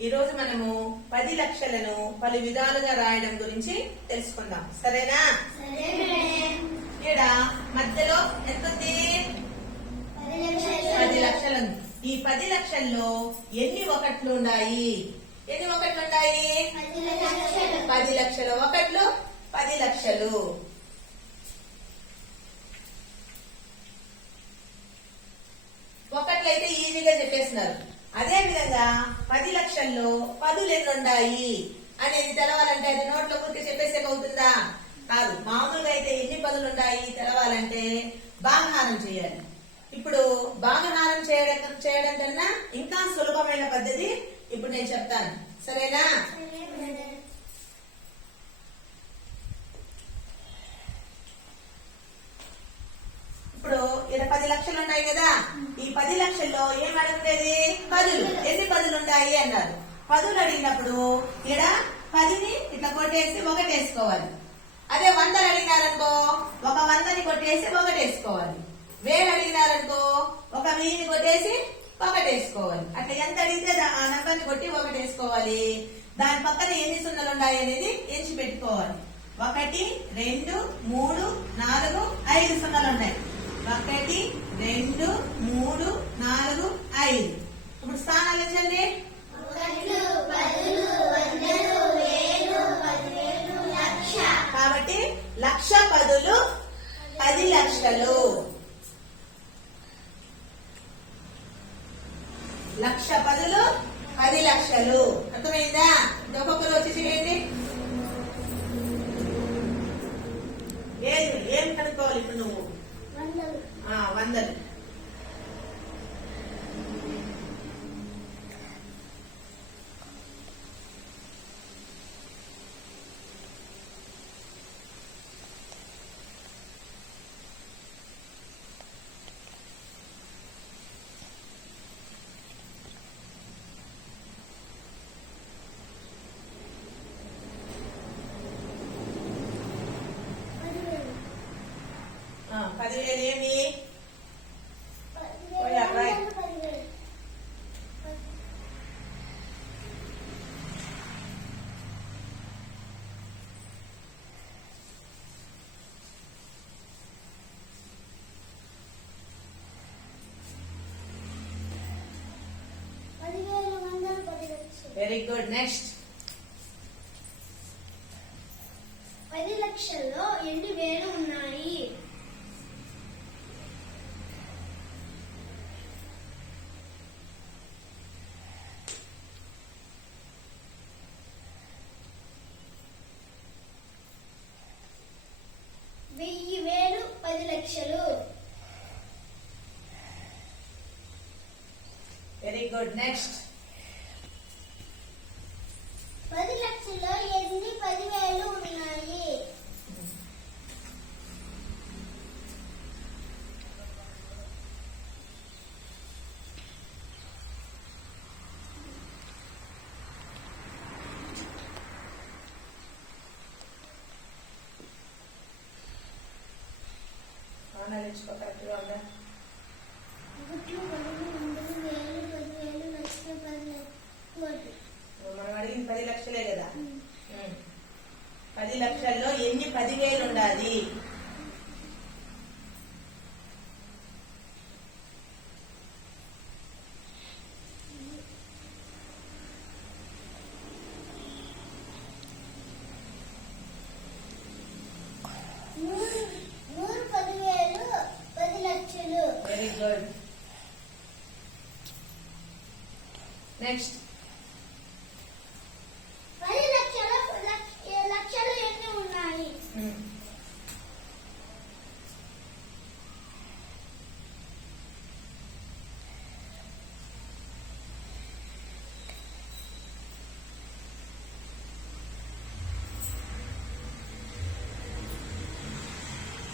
ఈ రోజు మనము పది లక్షలను పలు విధాలుగా రాయడం గురించి తెలుసుకుందాం. సరేనా? ఇక్కడ మధ్యలో ఎంత పది లక్షలు. ఈ పది లక్షల్లో ఎన్ని ఒకట్లు ఉన్నాయి? ఎన్ని ఒకట్లు ఉన్నాయి పది లక్షలు ఒకట్లు పది లక్షలు. ఒకట్లు అయితే ఈజీగా చెప్పేస్తున్నారు. అదే విధంగా పది లక్షల్లో పదులు ఎన్ని అనేది తెలవాలంటే అది నోట్లో కూర్చి చెప్పేసే అవుతుందా కాదు మామూలుగా అయితే ఎన్ని పదులు ఉన్నాయి తెలవాలంటే భాగహారం చేయాలి. ఇప్పుడు భాగహారం చేయడం చేయడం కన్నా ఇంకా సులభమైన పద్ధతి ఇప్పుడు నేను చెప్తాను. సరేనా సరే మేడం ఇప్పుడు ఇక్కడ పది లక్షలు ఉన్నాయి కదా? ఈ పది లక్షల్లో ఏం అడుగుతుంది? పదులు. ఎన్ని పదులు ఉంటాయి అన్నారు. పదులు అడిగినప్పుడు ఇక్కడ పదిని ఇట్లా కొట్టేసి ఒకటేసుకోవాలి. అదే వందలు అడిగినారనుకో ఒక వందని కొట్టేసి ఒకటేసుకోవాలి. వేలు అడిగినారనుకో ఒక వెయ్యిని కొట్టేసి ఒకటేసుకోవాలి. అట్లా ఎంత అడిగితే ఆ నంబర్ని కొట్టి ఒకటేసుకోవాలి. దాని పక్కన ఎన్ని సున్నలు ఉన్నాయి అనేది ఎంచి పెట్టుకోవాలి. ఒకటి రెండు మూడు నాలుగు ఐదు సున్నలు ఉన్నాయి. ఒకటి రెండు మూడు నాలుగు ఐదు. ఇప్పుడు స్థానాలు లక్ష. కాబట్టి లక్ష పదులు పది లక్షలు. లక్ష పదులు పది లక్షలు. అర్థమైందా? ఇది ఒక్కొక్కరు వచ్చి చేయండి. ఏం ఏం కనుక్కోవాలి ఇప్పుడు నువ్వు? వందలు ఆ, వందలు పదివేలు ఆ, పదివేలు ఏమి పదివేలు పోయా, రాయ్. వందలు పదివేలు పదివేలు వందలు పది వెరీ గుడ్ నెక్స్ట్ పది లక్షల్లో ఎన్ని వేలు ఉన్నాయి వెయ్యి వేలు పది లక్షలు. వెరీ గుడ్ నెక్స్ట్ పది లక్షల్లో ఎన్ని పదివేలు ఉన్నాయి ఆనందించుకో కరెక్ట్గా ఉందా గుట్లు పదులు వందలు వేలు పదివేలు కోట్లు మనం అడిగింది పది లక్షలే కదా. పది లక్షల్లో ఎన్ని పదివేలు ఉండాలి నూరు నూరు పదివేలు పది లక్షలు వెరీ గుడ్ నెక్స్ట్ పది లక్షల లక్ష- లక్షలు ఎన్ని ఉన్నాయి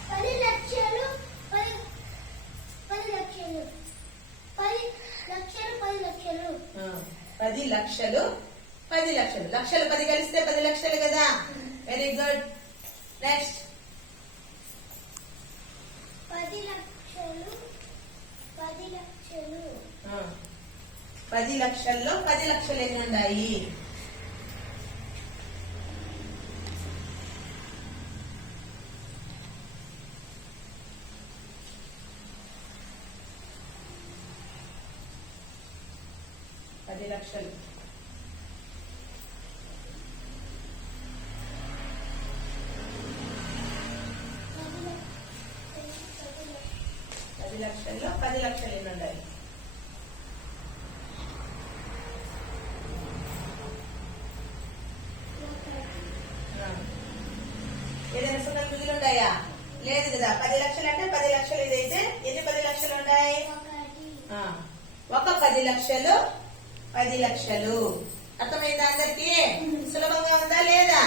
పది లక్షలు పది పది లక్షలు పది లక్షలు పది లక్షలు పది లక్షలు? పది లక్షలు. లక్షలు పది కలిస్తే పది లక్షలు కదా? వెరీ గుడ్ నెక్స్ట్ పది లక్షలు పది లక్షలు. పది లక్షల్లో పది లక్షలు ఎన్ని ఉన్నాయి పది లక్షలు. పది లక్షల్లో పది లక్షలు ఎన్ని ఉండాలి ఏదైనా సున్నలు మిగిలి ఉన్నాయా? లేదు కదా. పది లక్షలు అంటే పది లక్షలు ఇదైతే ఎన్ని పది లక్షలు ఉన్నాయి? ఆ. ఒక పది లక్షలు పది లక్షలు. అర్థమైందా అందరికి? సులభంగా ఉందా లేదా?